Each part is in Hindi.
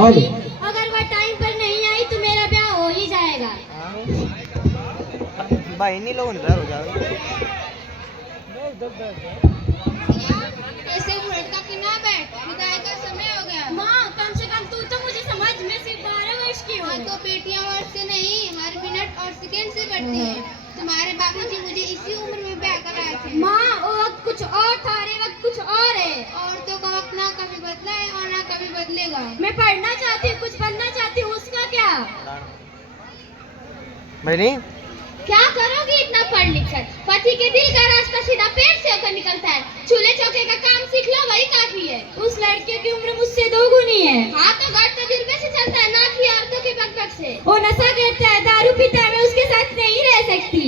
बेटी, अगर वह टाइम पर नहीं आई तो मेरा ब्याह हो ही जाएगा। भाई नहीं लोग इधर हो जाओ। ऐसे लड़का के ना बैठ, विदाई का समय हो गया। माँ, कम से कम तू तो मुझे समझ, मैं सिर्फ 12 वर्ष की हूँ। तो बेटियां वर्ष से नहीं, हर मिनट और सेकंड से बढ़ती हैं। तुम्हारे बाबूजी मुझे इसी उम्र में ब्याह कराए थे। माँ, वो वक्त कुछ और था, ये वक्त कुछ और है। औरतों का वक्त ना कभी बदला है और ना कभी बदलेगा। मैं पढ़ना चाहती हूँ, कुछ बनना चाहती हूँ, उसका क्या? बहनी क्या करोगी इतना पढ़ लिख कर? पति के दिल का रास्ता सीधा पेट से होकर निकलता है। चूल्हे चौके का काम सीख लो, वही काफी है। उस लड़के की उम्र मुझसे 2 गुनी है। हाँ तो घर तजुर्बे से चलता है, ना कि औरतों के बकबक से। वो नशा करता है, दारू पीता है, मैं उसके साथ नहीं रह सकती।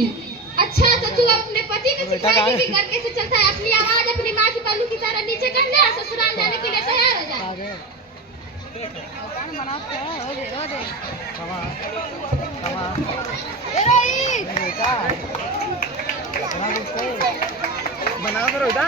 अच्छा तो तू अपने पति को सिखाएगी कि घर कैसे चलता है। अपनी आवाज अपनी माँ की पल्लू की तरह नीचे कर ले और ससुराल जाने के लिए तैयार हो जा। बना दो रोहिता।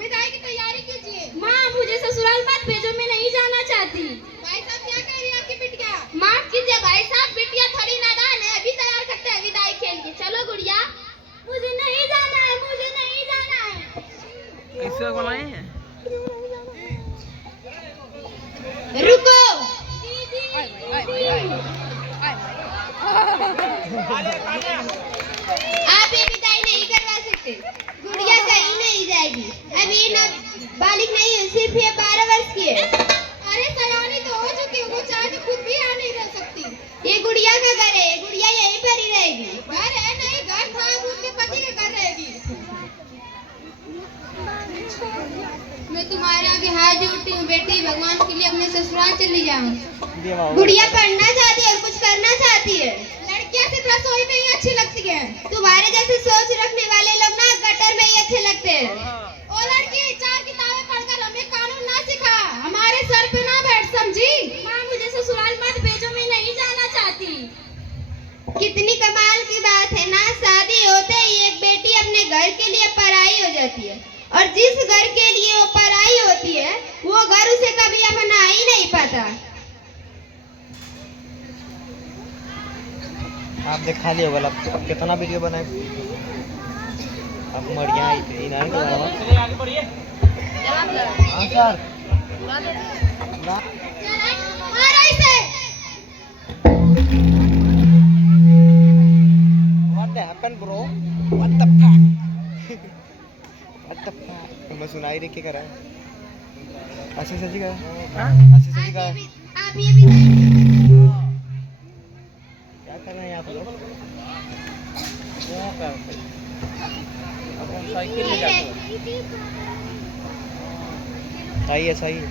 विदाई की तैयारी कीजिए। माँ, मुझे ससुराल मत भेजो, मैं नहीं जाना चाहती। भाई साहब क्या कह रही है आपकी बिटिया? माफ कीजिए भाई साहब, बिटिया थोड़ी नादान है, अभी तैयार करते हैं विदाई के लिए। चलो गुड़िया। मुझे नहीं जाना है, मुझे नहीं जाना है। कैसे बनाए हैं? रुको। आप ये विदाई नहीं करवा सकते। गुड़िया कहीं नहीं जाएगी। अब ये ना बालिक नहीं है, सिर्फ ये 12 वर्ष की है। अरे सयानी तो हो चुकी है, वो चाहे तो खुद भी यहाँ नहीं रह सकती। ये गुड़िया का घर है, गुड़िया यहीं पर ही रहेगी। घर है नहीं, घर था, अब उसके पति के घर रहेगी। मैं तुम्हारे आगे हाथ जोड़ती हूँ बेटी, भगवान के लिए अपने ससुराल चली जाऊँ। गुड़िया पढ़ना चाहती है और कुछ करना चाहती है। लड़कियां सिर्फ रसोई में ही अच्छी लगती हैं। तुम्हारे जैसे सोच रखने वाले लोग ना गटर में ही अच्छे लगते हैं। ओ लड़की, 4 किताबें पढ़कर हमें कानून ना सिखा, हमारे सर पे ना बैठ, समझी? माँ, मुझे ससुराल मत भेजो, मैं नहीं जाना चाहती। कितनी कमाल की बात है ना, शादी होते ही एक बेटी अपने घर के लिए पराई हो जाती है, और जिस घर के लिए वो पराई होती है वो घर उसे कभी अपना ही नहीं पाता। आप देख खाली होगा अब कितना वीडियो बनाए। अब मरिया इनान को आगे बढ़िए। हां सर मारो इसे। What happened bro? What the fuck? What the fuck? मैं सुनाई रही क्या कर रहा है? ऐसे सजी का हां ऐसे सजी का आप ये भी क्या कर रहे हैं आप लोग? अपन साइकिल ले जाते हैं। सही है सही है।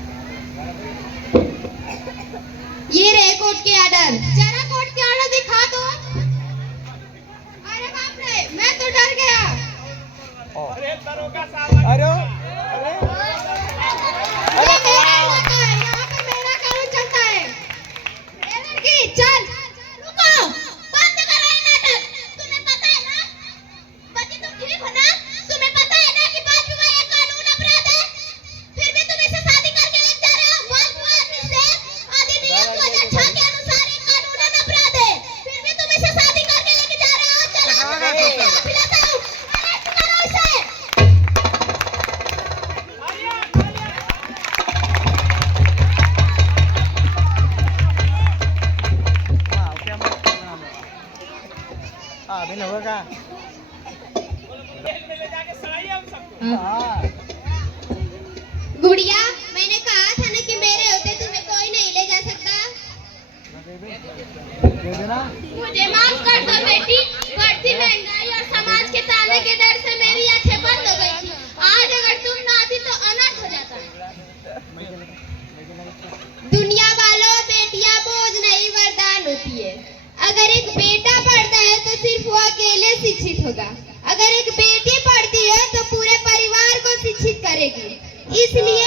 ये रहे कोर्ट के ऑर्डर। जरा कोर्ट के ऑर्डर दिखा दो। अरे बाप रे, मैं तो डर गया। अरे दरोगा साहब अरे अरे ये मेरा इलाका है, यहाँ पे मेरा कानून चलता है। ए लड़की, चल। रुको, बंद करो ये नाटक। तुम्हें पता है ना, पति तुम ठीक हो ना? तुम्हें पता है ना कि बाल विवाह एक कानून अपराध है? फिर भी तुम इसे शादी करके ले जा रहे हो। बाल विवाह निषेध अधिनियम 2006 के अनुसार एक कानूनन अपराध है। फिर भी तुम इसे शादी करके लेके जा रहे हो। चलो, पिलाता हूँ। अरेस्ट करो इसे। अभी न होगा का गुड़िया, मैंने कहा था ना कि मेरे होते तुम्हें कोई नहीं ले जा सकता। दे देना। मुझे माफ कर दो बेटी, बढ़ती महंगाई और समाज के ताने के डर से मेरी आंखें बंद हो गई थी। आज अगर तुम ना आती तो अनर्थ हो जाता। दुनिया वालों, बेटियां बोझ नहीं वरदान होती है। अगर एक बेटा पढ़ता है तो सिर्फ वो अकेले शिक्षित होगा, अगर एक बेटी पढ़ती है तो पूरे परिवार को शिक्षित करेगी। इसलिए